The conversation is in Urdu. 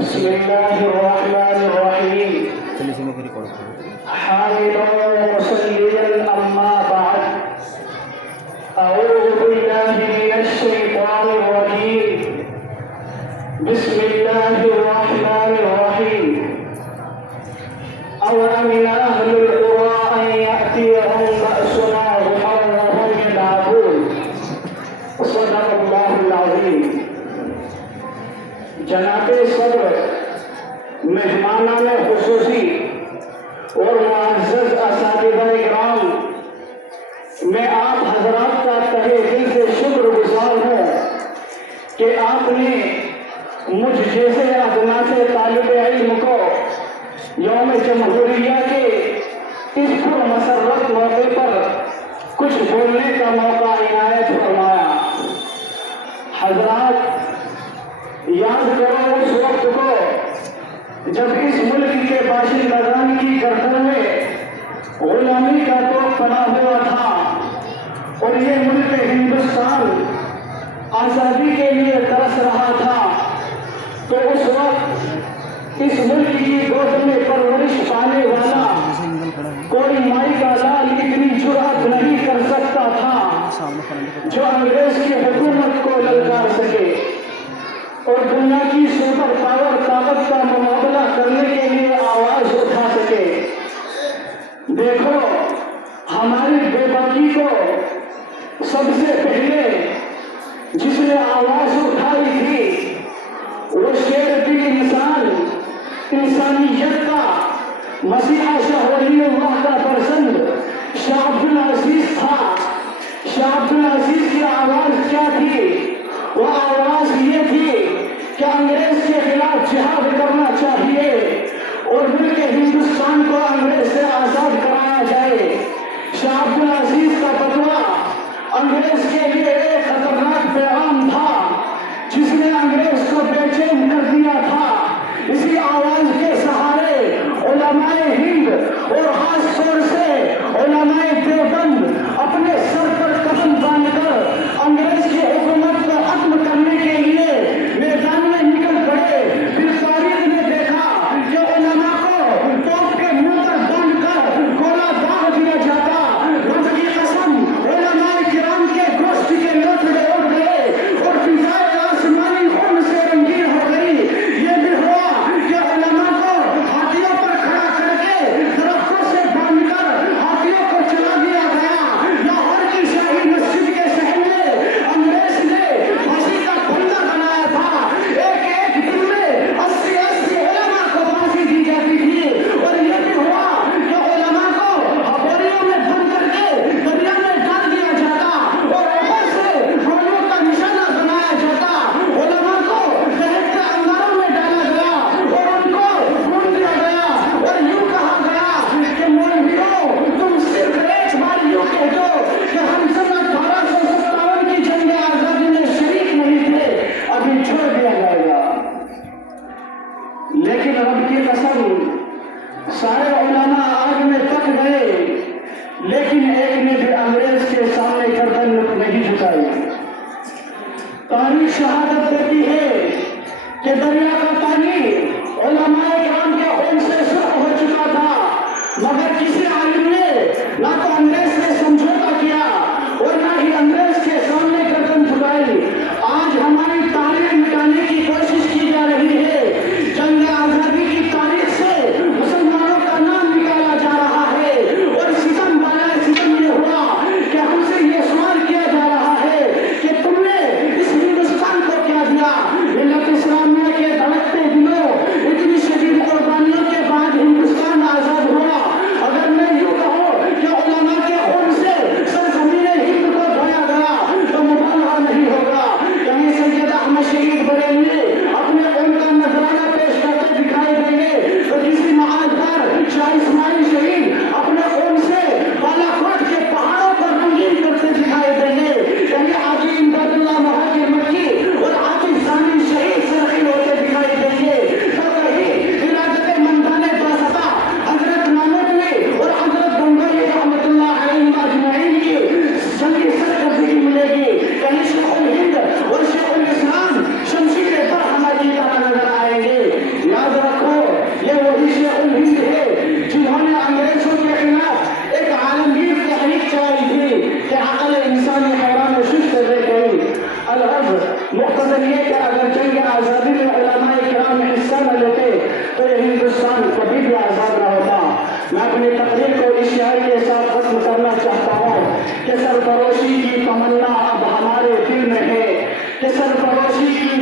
بسم الله الرحمن الرحيم حامدا ومصليا أما بعد أعوذ بالله من الشيطان الرجيم بسم الله الرحمن الرحيم أوأمن أهل القرى أن يأتيهم بأسنا ضحى وهم يلعبون صدق الله العظيم. جناب صدر مہمانان خصوصی اور معزز اساتذہ کرام، میں آپ حضرات کا تہہ دل سے شکر گزار ہوں کہ آپ نے مجھ جیسے ادنا سے طالب علم کو یوم جمہوریہ کے اس پرمسرت موقع پر کچھ بولنے کا موقع عنایت فرمایا. حضرات، یاد کرو اس وقت کو جب اس ملک کے باشندگان کی گردن میں غلامی کا توق پڑا ہوا تھا اور یہ ملک ہندوستان آزادی کے لیے ترس رہا تھا، تو اس وقت اس ملک کی گود میں پرورش پانے والا کوئی مائی کا لال اتنی جرأت نہیں کر سکتا تھا جو انگریز کی حکومت کو للکار سکے اور دنیا کی سپر پاور طاقت کا مقابلہ کرنے کے لیے آواز اٹھا سکے. دیکھو، ہماری بے باکی کو سب سے پہلے جس نے آواز اٹھائی تھی وہ شیر بھی انسانیت کا مسیحا شاہ ولی اللہ کا پرسند شاہ عبد العزیز تھا. شاہ عبد العزیز کی آواز کیا تھی؟ وہ آواز یہ تھی کہ انگریز کے خلاف جہاد کرنا چاہیے اور ملک ہندوستان کو انگریز سے آزاد کرایا جائے. شاہ عبد العزیز کا فتویٰ انگریز کے لیے ایک خطرناک پیغام تھا جس نے انگریز کو بے چین کر دیا تھا. اسی آواز کے سہارے علماء ہند اور خاص طور سے علماء دیوبند اپنے سر پر قدم باندھ کر انگریز کی حکومت کو ختم کرنے کے لیے میدان میں نکل پڑے. پھر تاریخ نے دیکھا کہ علماء کو توپ کے منہ پر باندھ کر گولا داغ دیا جاتا. رب کی قسم، علماء کرام کے گوشت کے لوتھڑے اٹھ گئے اور فضائے آسمانی خون سے رنگین ہو گئی. یہ بھی ہوا کہ علماء کو ہاتھیوں پر کھڑا کر کے درختوں سے باندھ کر ہاتھیوں کو چلا دیا گیا. لاہور کی شاہی مسجد کے شہر میں انگریز نے پھانسی کا بندہ بنایا تھا. ایک ایک دن میں 80 علماء کو پھانسی دی جاتی تھی. اور یہ بھی ہوا کہ علماء کو ہبوریوں میں بند کر کے دریا میں ڈال دیا جاتا اور اوپر سے گولیوں کا نشانہ بنایا جاتا. علماء کو دہتے انگاروں میں ڈالا گیا اور ان کو بھون دیا گیا اور یوں کہا گیا کہ مولویوں، تم صرف ایک بار یوں کہہ دو کہ ہم سب 1857 کی جنگ آزادی میں شریک نہیں تھے، ابھی چھوڑ دیا جائے گا. لیکن رب کی قسم، سارے علماء آگ میں پک گئے لیکن ایک نے بھی انگریز کے سامنے گردن نہیں جھکائی. تاریخ شہادت دیتی ہے کہ دریا کا پانی علماء کرام کے خون سے سرخ ہو چکا تھا، مگر کسی عالم نے نہ تو انگریز سے سمجھوتا کیا اور نہ ہی انگریز کے سامنے گردن جھکائی. آج ہماری تاریخ مٹانے کی کوشش کی جا رہی ہے. جنگ آزادی کی تاریخ سے مسلمانوں کا نام نکالا جا رہا ہے اور ستم بالائے ستم یہ ہوا کہ ہم سے یہ سوال کیا جا رہا ہے کہ تم نے اس ہندوستان کو کیا دیا؟ ملت اسلامیہ کے دھڑکتے غرض مقتضی یہ کہ اگر جنگ آزادی میں علماء کرام حصہ نہ لیتے تو یہ ہندوستان کبھی بھی آزاد نہ ہوتا۔ میں اپنی تقریر کو اس شعر کے ساتھ ختم کرنا چاہتا ہوں کہ سرفروشی کی تمنا اب ہمارے دل میں ہے، کہ سرفروشی کی